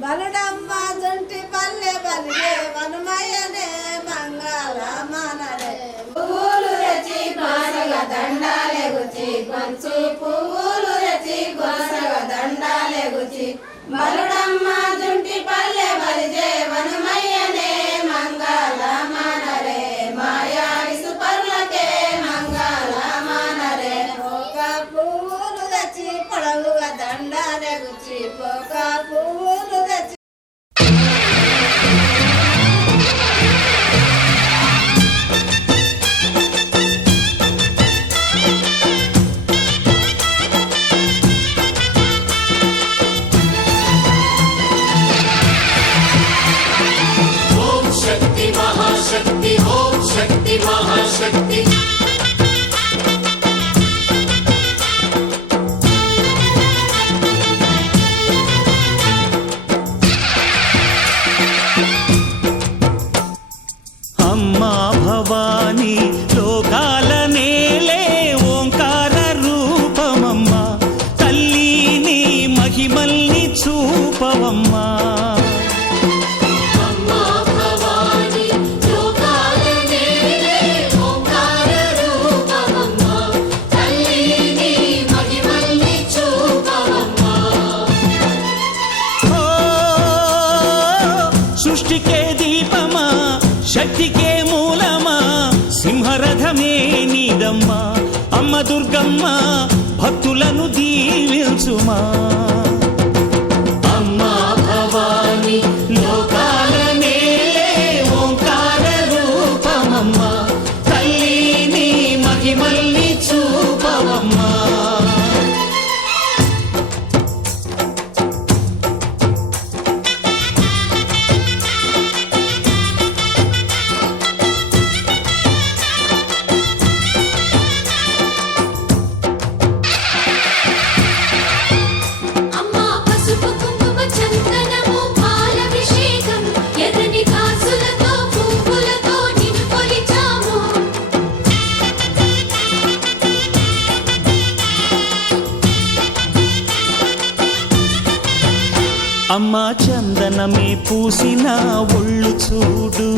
బలుడమ్మ జుంటి పల్లె బలిగే వనుమయ్యనే మంగళ మనరే పువ్వులు రచి గోసగ దండాలెగుచి కొంచు పువ్వులు రచి గోసగ దండాలెగుచి బలుడమ్మ జుంటి పల్లె బలిగే వనుమయ్యనే మంగళ మనరే మాయా విసుపర్లకే మంగళ మనరే ఒక పువ్వులు రచి పొడవుగా దండాలెగుచి ఒక పువ్వులు రచి महाशक्ति ओम शक्ति महाशक्ति अम्मा भवानी लोकाल नेले ओंकार रूपमम्मा तल्लीनी महिमल्नि चूपवम्मा సృష్టికే దీపమా శక్తికే మూలమా సింహరథమే నీదమ్మా అమ్మ దుర్గమ్మ భక్తులను దీవించుమా అమ్మా భవాని లోకాల నేలే ఓంకార రూపమమ్మా తల్లిని మహిమల్ని చూపవమ్మా అమ్మా చందనమే పూసిన ఒళ్ళు చూడు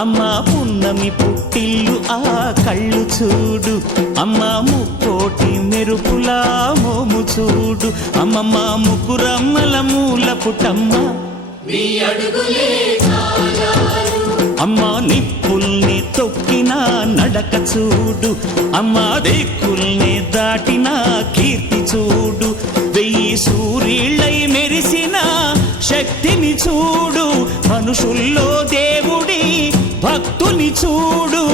అమ్మా పున్నమి పుట్టిల్లు ఆ కళ్ళు చూడు అమ్మా ముక్కోటి మెరుపులా మోము చూడు అమ్మమ్మ ముకురమ్మల మూల పుట్టమ్మ అమ్మా నిప్పుల్ని తొక్కిన నడక చూడు అమ్మా దిక్కుల్ని దాటిన కీర్తి చూడు వెయ్యి సూర్యుళ్ళై మెరిసిన శక్తిని చూడు మనుషుల్లో దేవుడి భక్తుని చూడు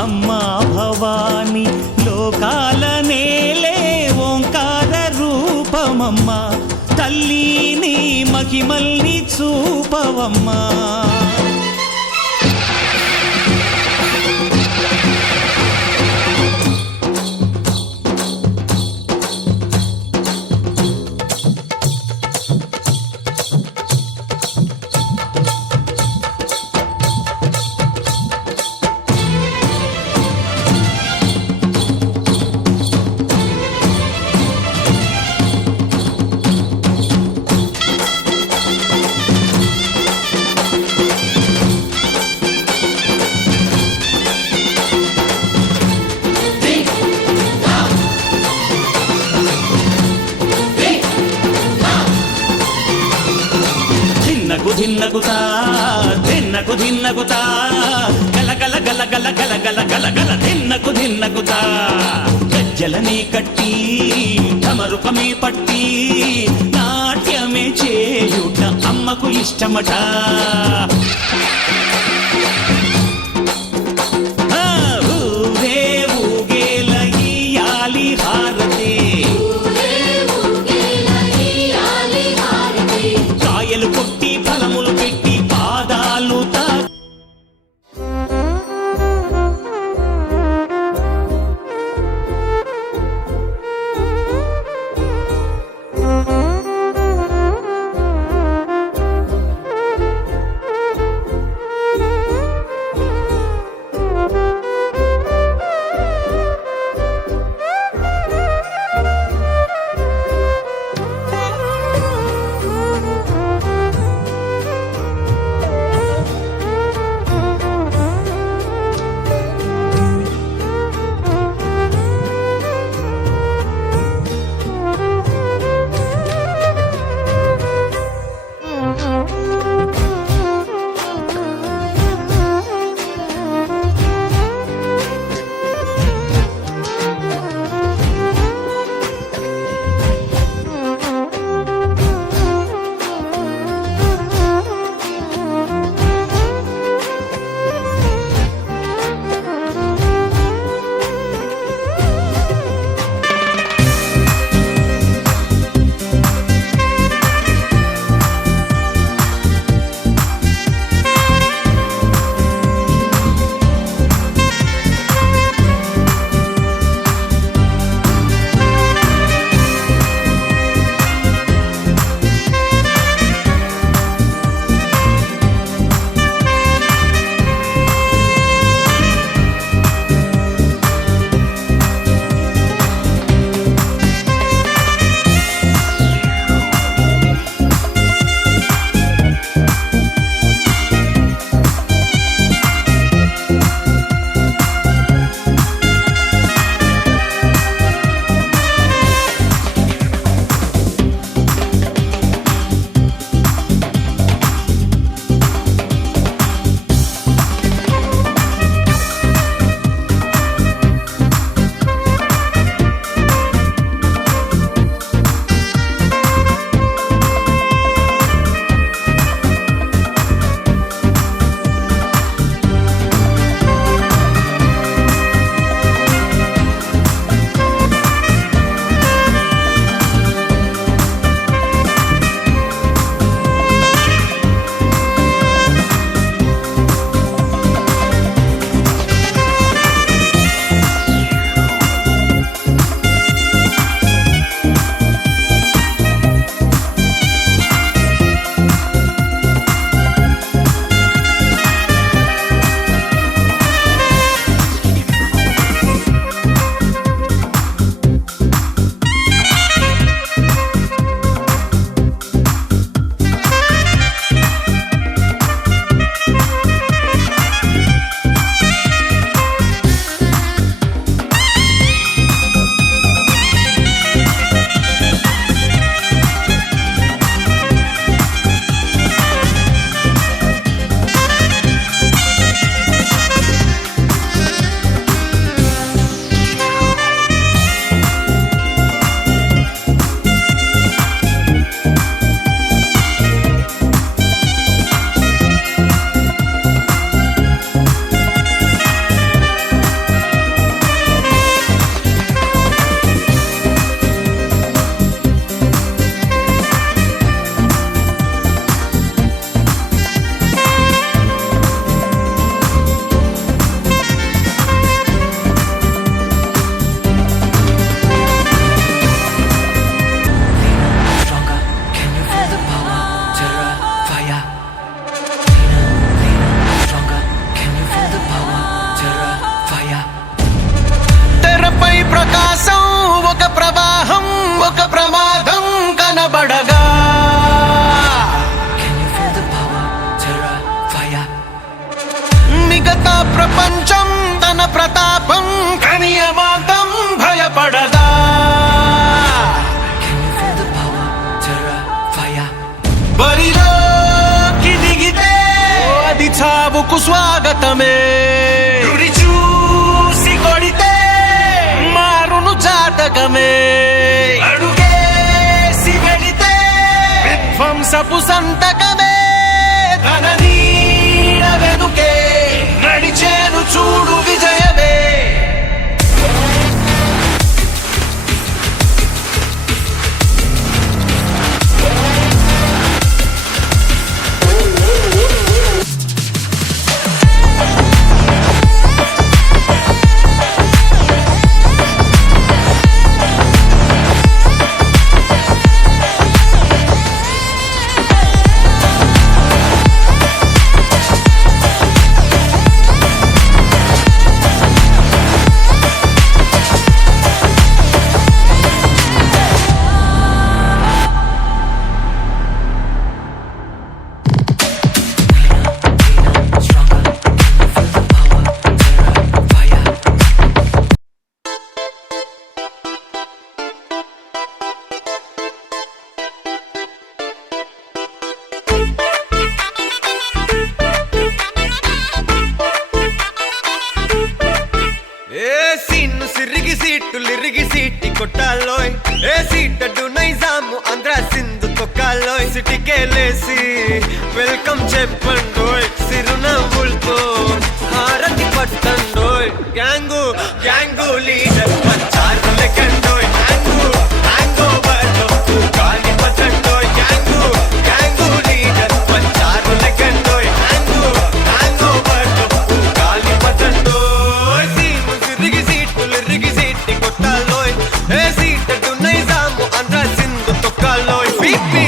అమ్మా భవాని లోకాల నేలే ఓంకార రూపమమ్మా తల్లిని మహిమల్ని చూపవమ్మా ధిన్నగుతా ధిన్నకు ధిన్నగుతా గల గల గల గల గల గల గల గల ధిన్నగుతా గజ్జలనే కట్టి తమరుపమే పట్టి నాట్యమే చేయుట అమ్మకు ఇష్టమట ప్రపంచం తన ప్రతాపం కనియమాంతం భయపడదా బరిలోకి దిగితే అది చావుకు స్వాగతమే గురి చూసి కొడితే మారును జాతకమే అడుగేసి వెళితే విధ్వంసపు సంతకమే తన నీడ వెనుకే నడిచేను చూడు విజయమే సిరిగి సీటి కొట్టాలోయ్ ఏ సీటడు నైజాము ఆంధ్ర సింధు తొక్కాలోయ్ సిటీకే లేసి వెల్కమ్ చెప్పండోయ్ సిరునవ్వులతో హారతి పట్టండోయ్ గ్యాంగు గ్యాంగు లీడర్ పంచారు లెక్కండోయ్ హ్యాంగు హ్యాంగ్ ఓవర్ గాలి పట్టండోయ్ గ్యాంగు గ్యాంగు లీడర్ పంచారు లెక్కండోయ్ హ్యాంగు హ్యాంగ్ ఓవర్ గాలి పట్టండోయ్ సీము సిరిగి సీటి కొట్టాలోయ్ ఏ సీటడు నైజాము ఆంధ్ర సింధు తొక్కాలోయ్ పీపీ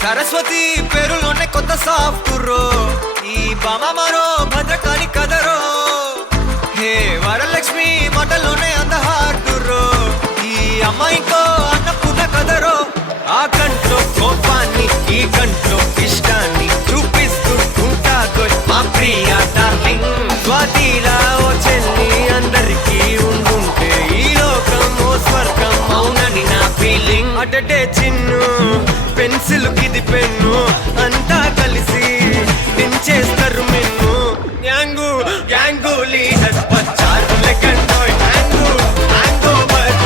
సరస్వతి పేరులోనే కొత్త సాఫ్ట్రో ఈ బామ మరో భద్రకాళి కదరో హే వరలక్ష్మి మాటలోనే అందహార్దురో ఈ అమ్మాయికో అన్నపూర్ణ కదరో ఆ కంట్లో కోపాన్ని ఈ కంట్లో ఇష్టాన్ని చూపిస్తూ ఉంటాగో మా ప్రియ డార్లింగ్ స్వాతిలా ఓ చెల్లి అందరికీ ఉండుంటే ఈ లోకం ఓ స్వర్గం అవునని నా ఫీలింగ్ అటటే చిన్ను పెన్సిల్ కిది పెన్ను అంతా కలిసి దించేస్తారు మెన్ను గ్యాంగు గ్యాంగు లీడర్ వచ్చారు లెక్కండోయ్ హ్యాంగు హ్యాంగ్ ఓవర్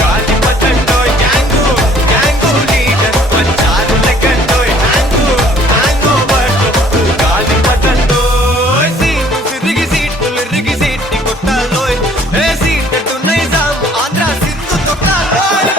గాలి పట్టండోయ్ గ్యాంగు గ్యాంగు లీడర్ వచ్చారు లెక్కండోయ్ హ్యాంగు హ్యాంగ్ ఓవర్ గాలి పట్టండోయ్ సీము సిరిగి సీటి కొట్టాలోయ్ ఏ సీటడు నైజాము ఆంధ్ర సింధు తొక్కాలోయ్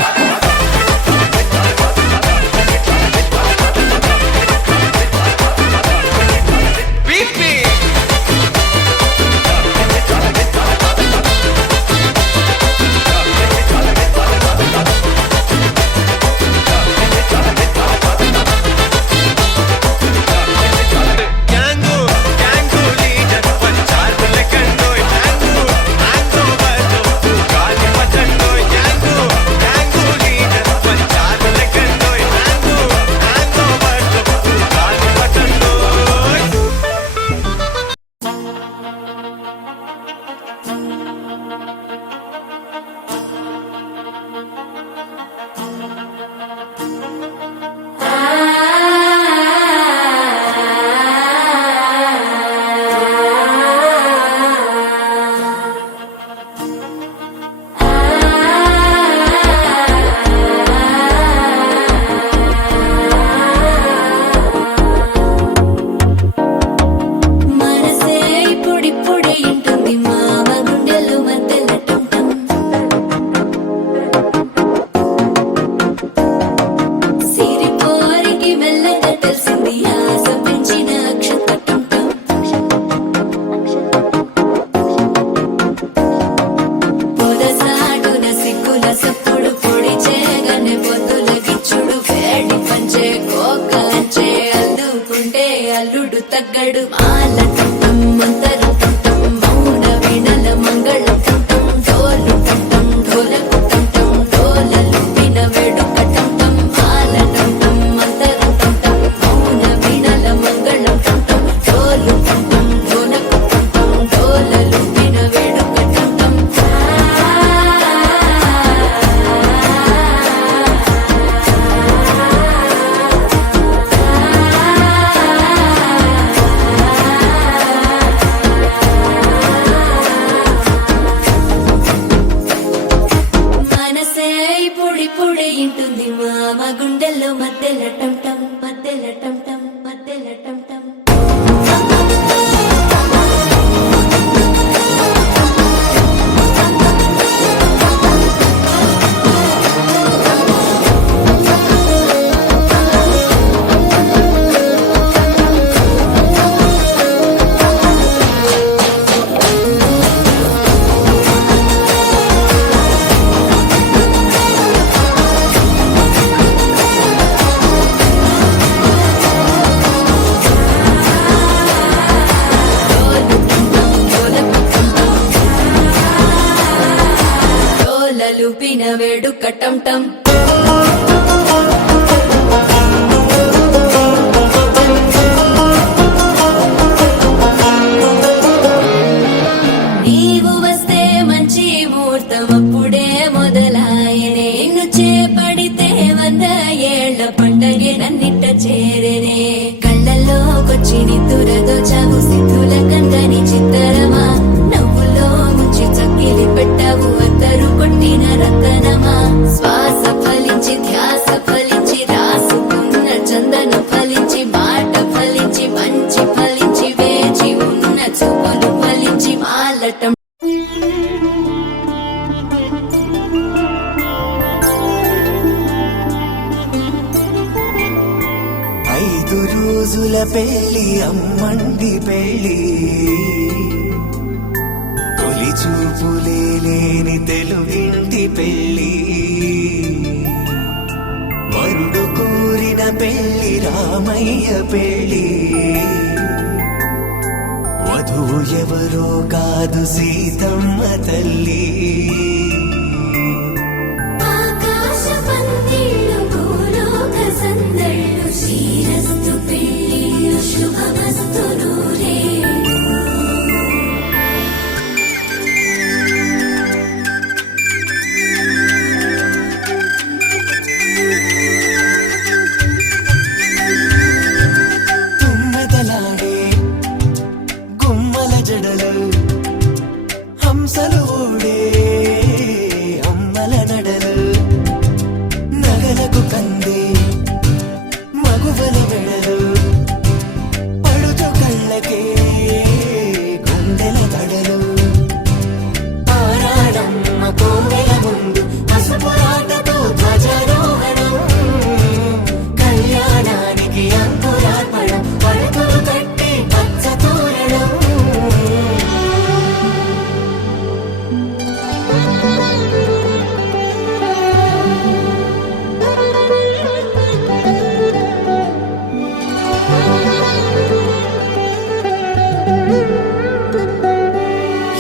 రగ్గడు మాల టం మంతరు టం మౌన వీణల మంగళ టం డోలు టం డోలకు టం డోలలు విన వేడుక టం మాల టం మంతరు టం మౌన వీణల మంగళ టం డోలు టం డోలకు టం డోలలు విన వేడుక టం మనసే పొడి పొడి ఇంటుంది మామ గుండెల్లో మధ్యల టం టం మధ్యల టం టం మధ్యల టం టం డోలలు పిన వేడుక టం టం నీవు వస్తే మంచి ముహూర్తం అప్పుడే మొదలాయనే నిన్ను చేపడితే 100 ఏళ్ల పండగే నన్నిట్ట చేరేనే కళ్ళల్లోకొచ్చి నిద్దురదోచావు సిద్ధుల కందని చిత్తరమా నవ్వులో ముంచి చక్కిలి పెట్టావు అత్తరు కొట్టిన రతనమా శ్వాస ఫలించి ధ్యాస ఫలించి రాసుకున్న చందన ఫలించి మాట ఫలించి మంచి ఫలించి వేచి ఉన్న చూపులు ఫలించి మాలటం ఐదు రోజుల పెళ్లి అమ్మండి పెళ్లి తొలి చూపులే లేని తెలుగింటి పెళ్లి వరుడు కోరిన పెళ్లి రామయ్య పెళ్లి వధువు ఎవరో కాదు సీతమ్మ తల్లి ఆకాశ పందిళ్ళు భూలోక సందళ్ళు శ్రీరస్తు పెళ్ళిళ్ళు శుభమస్తు నూరే తుమ్మెదలాడే గుమ్మల జడలు హంసలు ఊడే అమ్మల నడలు నగలకు కంది మగువల మెడలు పడుచు కళ్ళకే గుండెల తడలు ఆరాడమ్మ కోవెల ముందు పసుపురాటతో ధ్వజారోహణం కళ్యాణానికి అంకురార్పణం పడకలు కట్టి పచ్చ తోరణం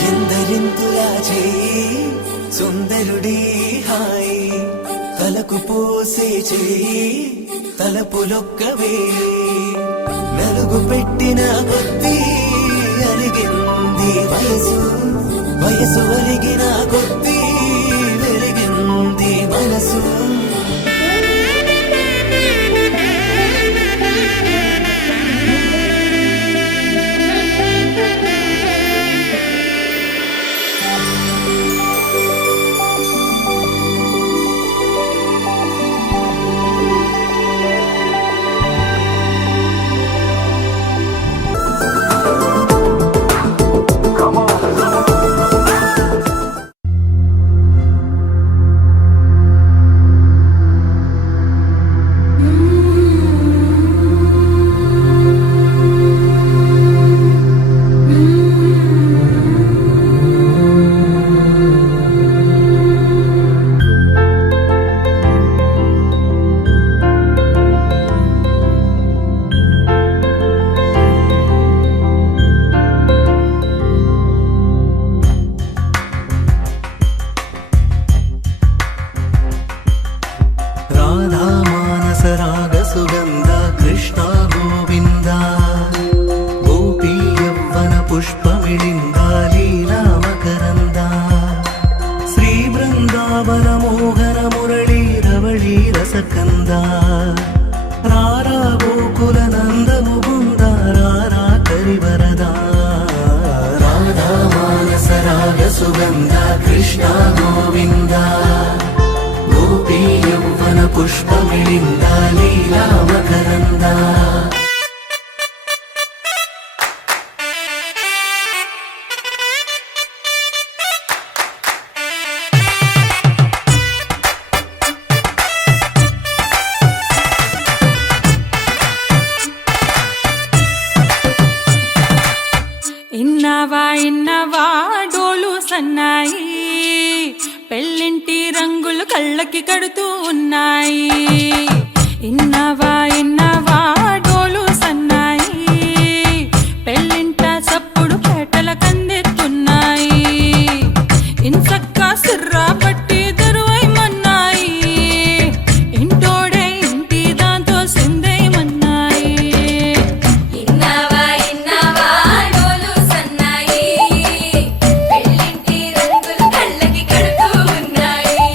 ఎందరింతులా చేయి సుందరుడి హాయి తలకు పోసే చేయి తలపులొక్కవే నలుగు పెట్టిన కొద్దీ అలిగింది వయసు వయసు ఒలిగిన కొద్దీ వెలిగింది మనసు ಪುಷ್ಪಮಿಳಿಂದ ಲೀಲಾ ಮಕರಂದ ಶ್ರೀ ಬೃಂದಾವನ ಮೋಹನ ಮುರಳಿ ರವಳಿ ರಸಕಂದ ರಾರಾ ಗೋಕುಲ ನಂದ ಮುಗುಂದ ರಾರಾ ಕರಿವರದ ರಾಧಾ ಮಾನಸ ರಾಗ ಸುಗಂಧ ಕೃಷ್ಣ ಗೋವಿಂದ ಗೋಪಿ ಯೌವನ ಪುಷ್ಪಮಿಳಿಂದ ಲೀಲಾ ಮಕರಂದ ఇన్నవా డోలు సన్నాయి పెళ్ళింటి రంగులు కళ్ళకి కడుతూ ఉన్నాయి ఇన్నవా డోలు సన్నాయి పెళ్ళింట చప్పుడు పేటల కందెత్తున్నాయి ఇన్సక్క సిర్రా పట్టి దరువైమన్నాయి ఇంటోడే ఇంటి దాంతో సిందేయమన్నాయి ఇన్నవా డోలు సన్నాయి పెళ్ళింటి రంగులు కళ్ళకి కడుతూ ఉన్నాయి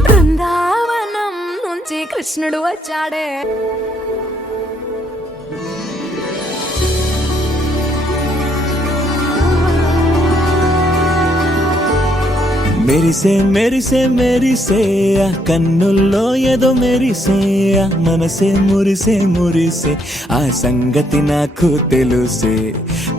బృందావనం నుంచి కృష్ణుడు వచ్చాడే మెరిసే మెరిసే మెరిసే ఆ కన్నుల్లో ఏదో మెరిసే ఆ మనసే మురిసే మురిసే ఆ సంగతి నాకు తెలుసే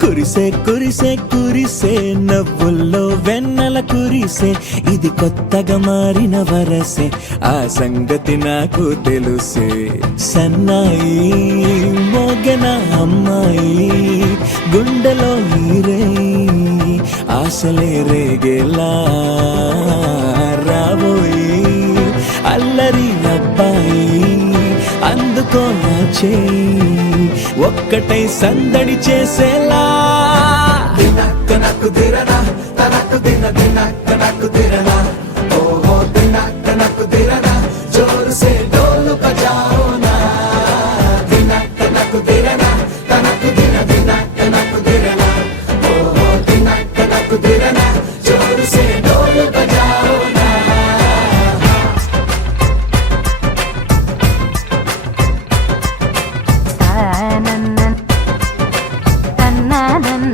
కురిసే కురిసే కురిసే నవ్వుల్లో వెన్నెల కురిసే ఇది కొత్తగా మారిన వరసే ఆ సంగతి నాకు తెలుసే సన్నాయి మోగెన అమ్మాయి గుండెలో నీరే ఆశలే రేగేలా రాబోయి అల్లరి అబ్బాయి అందుకో నా చేయి ఒక్కటై సందడి చేసేలా దినక్క నాకు దిరనా తనకు దిన దినక్క నాకు దిరనా ఓహో దినక్క నాకు దిరనా జోరు సే డోలు బజాओ నా దినక్క నాకు దిరనా తనకు దిన దినక్క నాకు దిరనా ఓహో దినక్క నాకు దిరనా జోరు సే డోలు బజాओ నా తన్నానన్న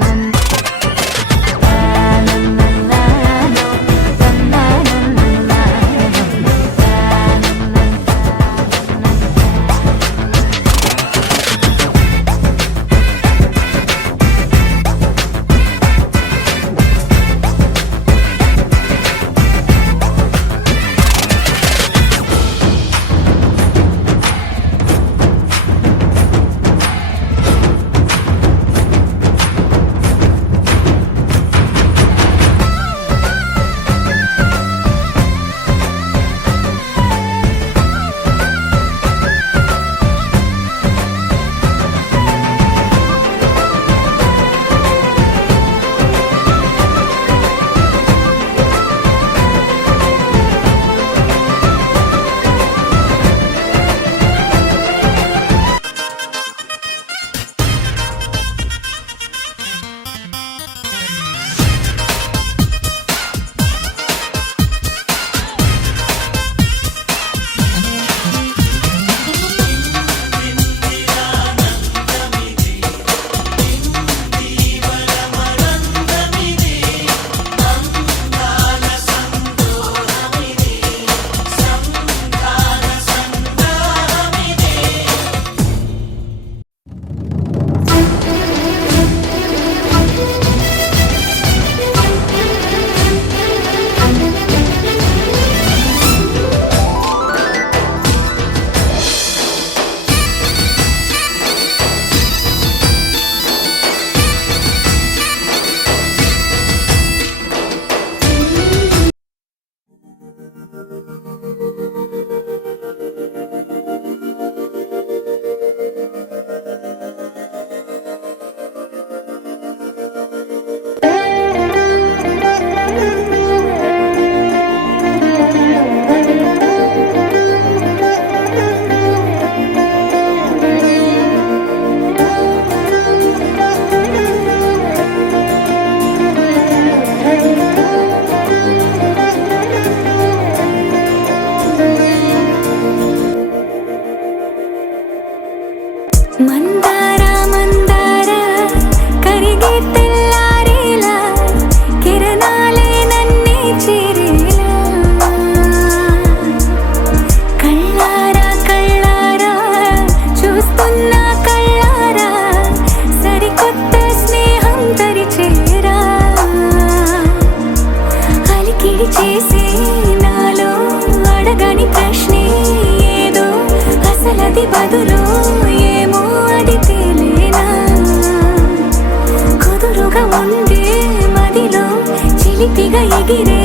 ఎగిరే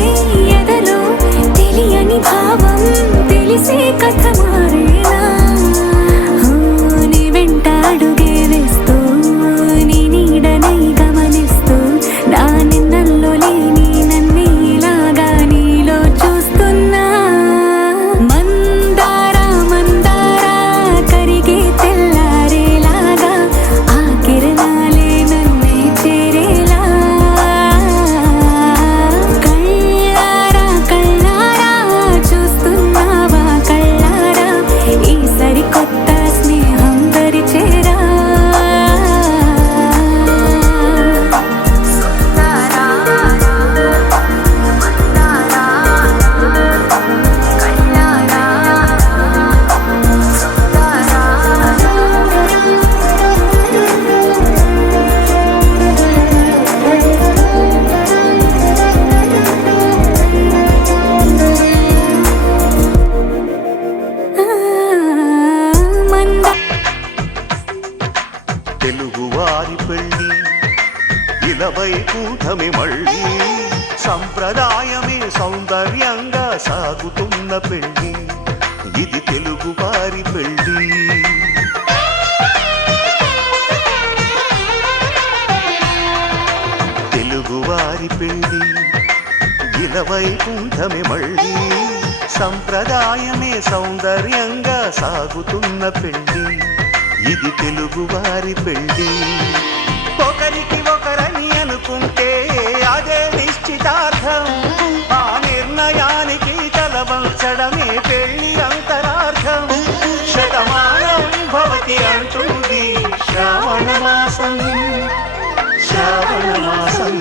ఎదలో తెలియని భావం తెలిసే కథ మారేలా నీ వెంట అడుగే వేస్తూ నీ నీడనై గమనిస్తూ నా నిన్నల్లో లేని నన్నే ఇలాగా నీలో చూస్తున్నా మందారా మందారా కరిగే తెల్లారేలాగా ఆ కిరణాలే నన్నే చేరేలా కళ్ళారా కళ్ళారా చూస్తున్నావా కళ్ళారా ఈ సరికొత్త స్నేహం పరిచేరా తెలుగువారి పెళ్ళి ఇలవై కూటమి మళ్ళీ సంప్రదాయమే సౌందర్యంగా సాగుతున్న పెళ్ళి ఇది తెలుగువారి పెళ్ళి తెలుగువారి పెళ్ళి ఇలవై కూటమి మళ్ళీ సంప్రదాయమే సౌందర్యంగా సాగుతున్న పెళ్ళి ఇది తెలుగువారి పెళ్ళి ఒకరికి ఒకరని అనుకుంటే అదే నిశ్చితార్థం ఆ నిర్ణయానికి తలవంచడమే పెళ్ళి అంతరార్థం శతమానం భవతి అంటుంది శ్రావణ మాసం శ్రావణ మాసం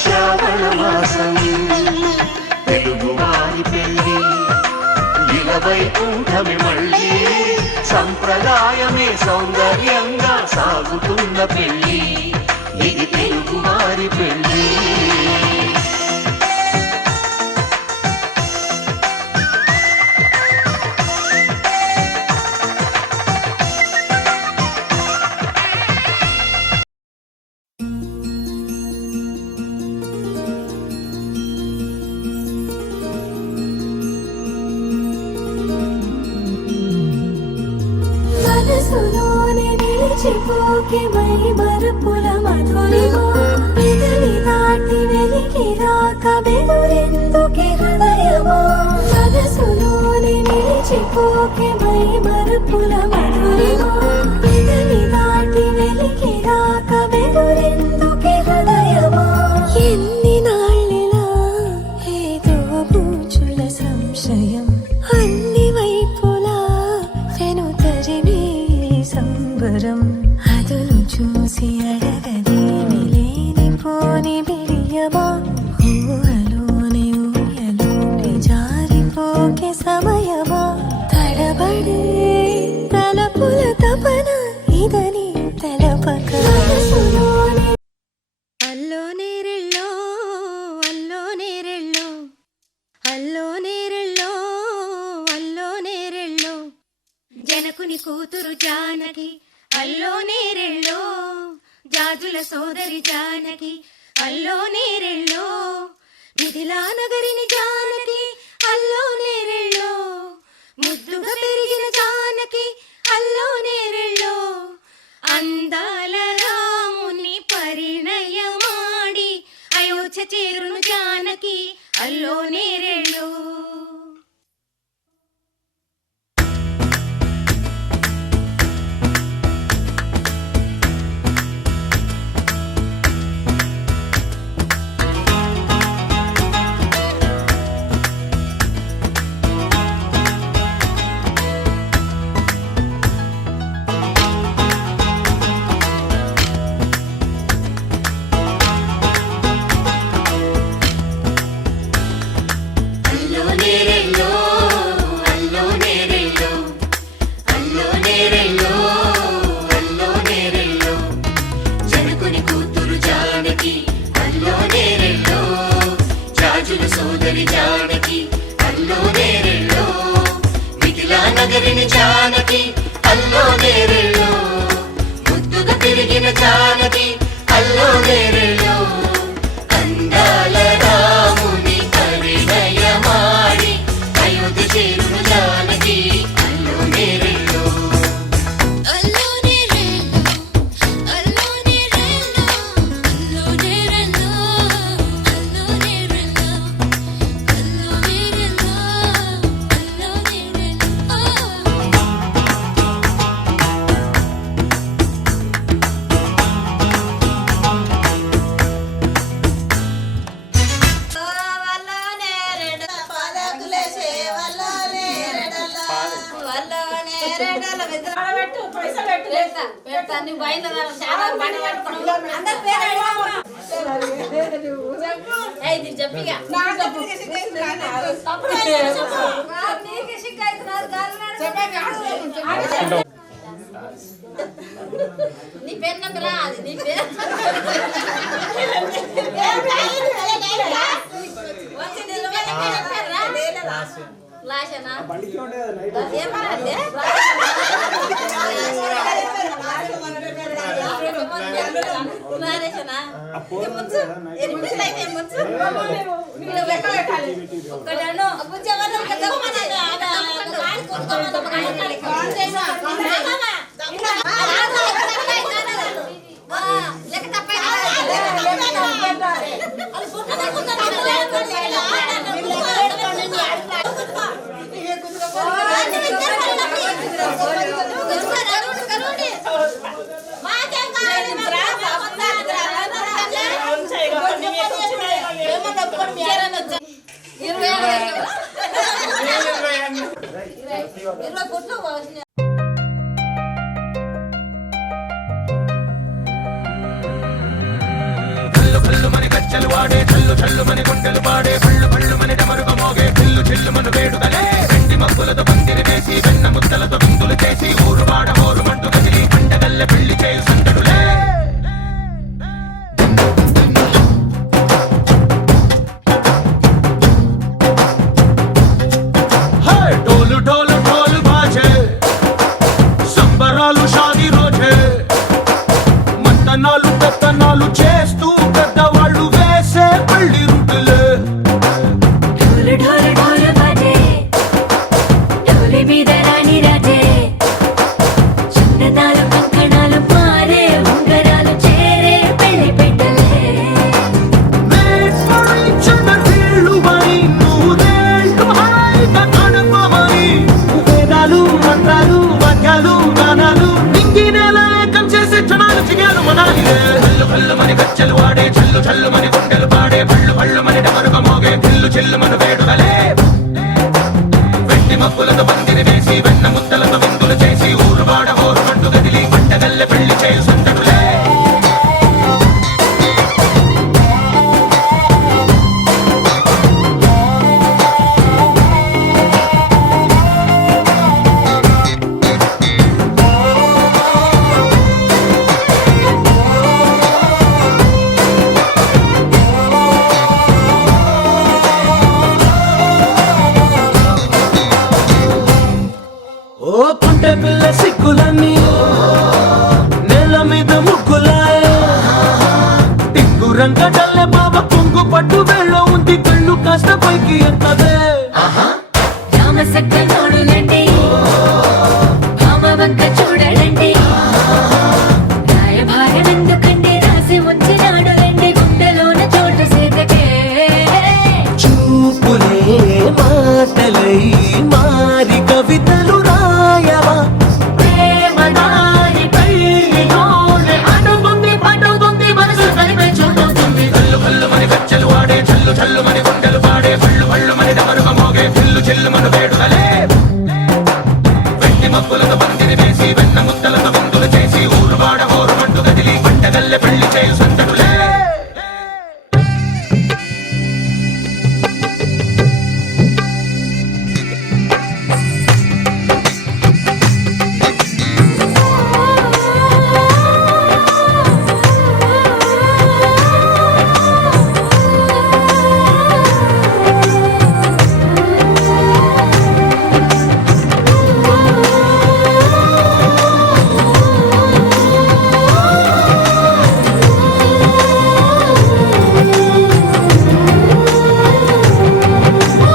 శ్రావణ మాసం తెలుగువారి పెళ్ళి ఇలవై కూటమి మళ్ళీ సంప్రదాయమే సౌందర్యంగా సాగుతున్న పెళ్ళి ఇది తెలుగువారి పెళ్ళి మనసులోనే నిలిచిపోకే మై మరుపుల మధురిమో పెదవి దాటి వెలికి రాక బెదురెందుకే హృదయమో మనసులోనే నిలిచిపోకే మై మరుపుల మధురిమో పెదవి దాటి వెలికి రాక బెదురెందుకే హృదయమో ఎన్ని నాళ్ళిలా ఏదో పూచుల సంశయం అన్ని వైపులా వెనుతరిని సంబరం అదును చూసి అడగదేమి లేనిపోని బిడియమా ఊహలోని ఊయలోని జారిపోకే సమయమా తడబడే తలపుల తపన ఇదని తెలపక మనసులోని అల్లో నేరెళ్ళో అల్లో నేరెళ్ళో అల్లో నేరెళ్ళో అల్లో నేరెళ్ళో జనకుని కూతురు జానకి అల్లో నేరెళ్ళో జాజుల సోదరి జానకి అల్లో నేరెళ్ళో మిథిలా నగరిని జానకి అల్లో నేరెళ్ళో ముద్దుగా పెరిగిన జానకి అల్లో నేరెళ్ళో అందాల రాముని పరిణయమాడి అయోధ్య చేరును జానకి అల్లో నేరెళ్ళో నగరిని జానకి అల్లో నేరెళ్ళో ముద్దుగా పెరిగిన జానకి అల్లో నేరెళ్ళో అందాల నీ పేరు నంబరా అది నీ పేరు లాషనా డోలు డోలు డోలు బాజే సంబరాలు షాది రోజే మంతనాలు పెత్తనాలు చేస్తూ పెద్దవాళ్ళు వేసే పెళ్లి రుటులే ढोल ढोल ढोल बाजे ढोली మీద రాణి రాజే చిన్నదాలు కంకణాలు మారే ఉంగరాలు చేరే పెళ్లి పెట్టలే వీళ్ళుమని నూరేళ్ళు హాయిగా గడపమని వేదాలు మంత్రాలు వాక్యాలు గానాలు నింగి నేల ఏకం చేసే క్షణాలు చిగాలు మనాలి హల్లు హల్లు మని గజ్జలు వాడే చల్లు చల్లు మని గుండెలు పాడే పళ్ళు పళ్ళు మని డమరుగ మోగే పిల్లు చిల్లు మన వేడుదలే వెండి మబ్బులతో పందిరి వేసి వెన్న ముద్దలతో విందులు చేసి ఊరు వాడ హోరు మంటు గదిలి పంటగల్లె పెళ్లి చేయు సంతడులే ఓ పుంటె పిల్ల సిక్కులన్నీ నేల మీద ముగ్గులాయ టింగు రంగ డల్లె బాబ కొంగు పట్టు వెళ్ళ ఉంది కళ్ళు కాస్త పైకి ఎత్తదే రామసక్క